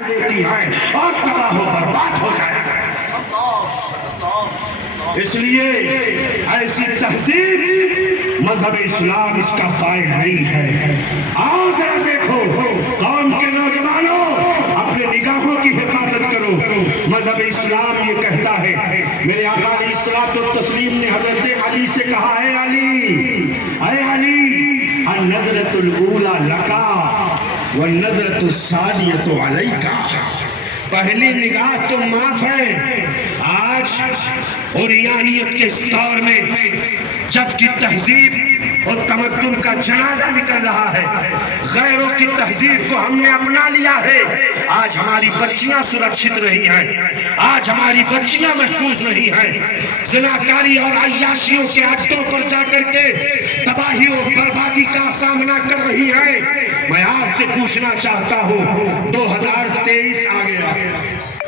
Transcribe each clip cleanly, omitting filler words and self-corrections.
دیتی ہے اور تباہ و برباد ہو جائے گا۔ اس لیے ایسی تہذیب مذہب اسلام اس کا قائل نہیں ہے۔ آؤ ذرا دیکھو، قوم کے نوجوانوں اپنے نگاہوں کی حفاظت کرو۔ مذہب اسلام یہ کہتا ہے، میرے آقا علیہ الصلوۃ والتسلیم نے حضرت علی سے کہا، اے علی النظرۃ الاولی لکا والنظرۃ الثانیۃ علیکا، پہلی نگاہ تم معاف ہے۔ آج عریانیت کے اس دور میں جب کہ تہذیب اور تمدن کا جنازہ نکل رہا ہے، غیروں کی تہذیب کو ہم نے اپنا لیا ہے، آج ہماری بچیاں سرکشت نہیں ہیں، آج ہماری بچیاں محفوظ نہیں ہیں، زناکاری اور عیاشیوں کے اڈوں پر جا کر کے تباہی اور بربادی کا سامنا کر رہی ہیں۔ میں آپ سے پوچھنا چاہتا ہوں، 2023 آ گیا،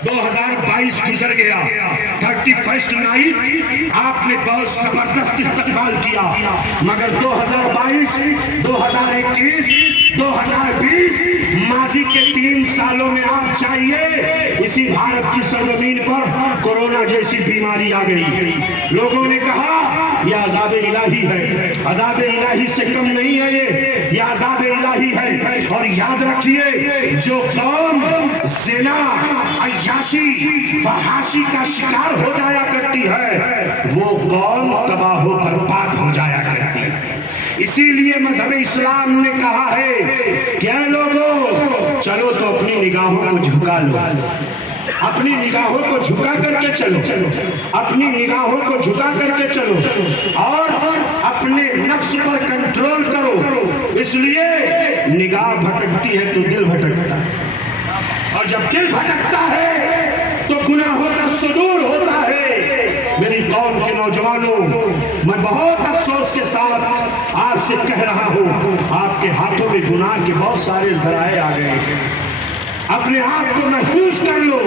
2022 گزر گیا، 31 نائٹ آپ نے بہت زبردست استقبال کیا، مگر 2022 2021 2020 ماضی کے 3 سالوں میں آپ چاہیے، اسی بھارت کی سرزمین پر کورونا جیسی بیماری آ گئی، لوگوں نے کہا یہ عذاب الہی ہے، عذاب الہی سے کم نہیں ہے، یہ عذاب الہی ہے۔ اور یاد رکھیے، جو قوم زنا، عیاشی، فحاشی کا شکار ہو جایا کرتی ہے، وہ قوم تباہ و برباد ہو جایا کرتی ہے۔ اسی لیے مذہب اسلام نے کہا ہے کہ اے لوگوں، چلو تو اپنی نگاہوں کو جھکا لو، اپنی نگاہوں کو جھکا کر کے چلو، اپنی نگاہوں کو جھکا کر کے چلو اور اپنے نفس پر کنٹرول کرو۔ اس لیے نگاہ بھٹکتی ہے تو دل بھٹکتا ہے، اور جب دل بھٹکتا ہے تو گناہوں کا صدور ہوتا ہے۔ میری قوم کے نوجوانوں، میں بہت افسوس کے ساتھ آپ سے کہہ رہا ہوں، آپ کے ہاتھوں میں گناہ کے بہت سارے ذرائع آ گئے ہیں، اپنے آپ کو محفوظ کر لو۔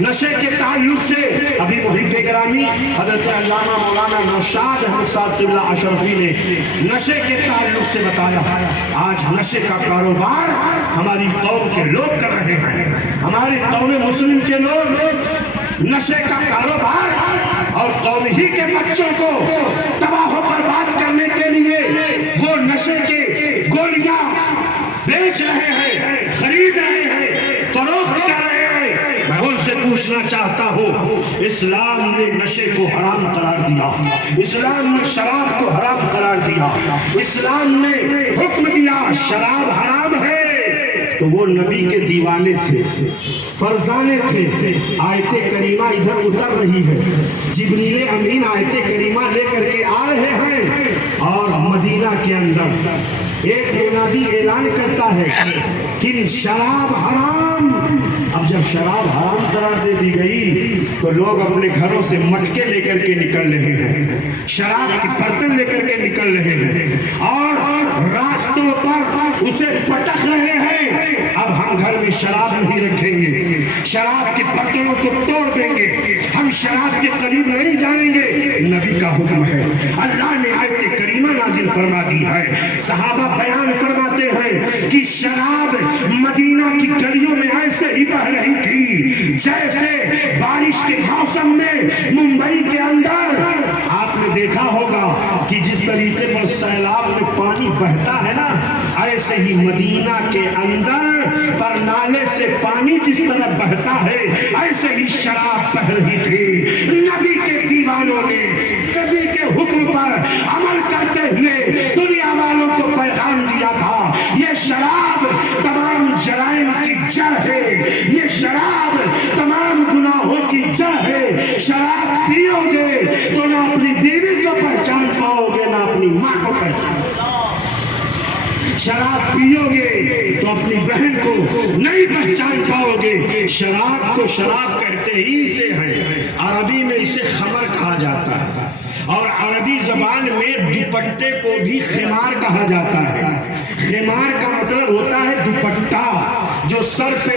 نشے کے تعلق سے ابھی محب گرامی حضرت علامہ مولانا نوشاد احمد صاحب قبلہ اشرفی نے نشے کے تعلق سے بتایا، آج نشے کا کاروبار ہماری قوم کے لوگ کر رہے ہیں، ہماری قوم مسلم کے لوگ نشے کا کاروبار اور قوم ہی کے بچوں کو تباہ و برباد کرنے کے لیے وہ نشے کے گولیاں بیچ رہے ہیں، خرید رہے ہیں، فروخت کر رہے ہیں۔ میں ان سے پوچھنا چاہتا ہوں، اسلام نے نشے کو حرام قرار دیا، اسلام نے شراب کو حرام قرار دیا، اسلام نے حکم دیا شراب حرام ہے، تو وہ نبی کے دیوانے تھے، فرزانے تھے۔ آیت کریمہ ادھر اتر رہی ہے، جبریل امین آیت کریمہ لے کر کے آ رہے ہیں، اور مدینہ کے اندر ایک منادی اعلان کرتا ہے کہ شراب حرام۔ اب جب شراب حرام قرار دے دی گئی تو لوگ اپنے گھروں سے مٹکے لے کر کے نکل رہے ہیں، شراب کے برتن لے کر کے نکل رہے ہیں، اور راستوں پر اسے پٹک رہے ہیں۔ اب ہم گھر میں شراب نہیں رکھیں گے، شراب کے برتنوں کو توڑ دیں گے، ہم شراب کے قریب نہیں جائیں گے۔ نبی کا حکم ہے، اللہ نے آیت کریمہ نازل فرما دی ہے۔ صحابہ بیان فرماتے ہیں کہ شراب مدینہ کی گلیوں میں ایسے ہی بہ رہی تھی جیسے بارش کے موسم میں ممبئی کے اندر آپ نے دیکھا ہوگا کہ جس طریقے پر سیلاب میں پانی بہتا ہے نا، ایسے ہی مدینہ کے اندر پر نالے سے پانی جس طرح بہتا ہے، ایسے ہی شراب بہ رہی تھی۔ نبی کے دیوانوں نے نبی کے حکم پر عمل کرتے ہوئے دنیا والوں کو پیغام دیا تھا، یہ شراب تمام جرائم کی جڑ ہے، یہ شراب تمام گناہوں کی جڑ ہے۔ شراب پیو گے تو نہ اپنی بیوی کو پہچان پاؤ گے، نہ اپنی ماں کو پہچان پاؤ گے۔ شراب پیو گے تو اپنی بہن کو نہیں پہچان پاؤ گے۔ شراب کو شراب کہتے ہی سے ہے، عربی میں اسے خمر کہا جاتا ہے، اور عربی زبان میں دوپٹے کو بھی خمار کہا جاتا ہے۔ خمار کا مطلب ہوتا ہے دوپٹہ، جو سر پہ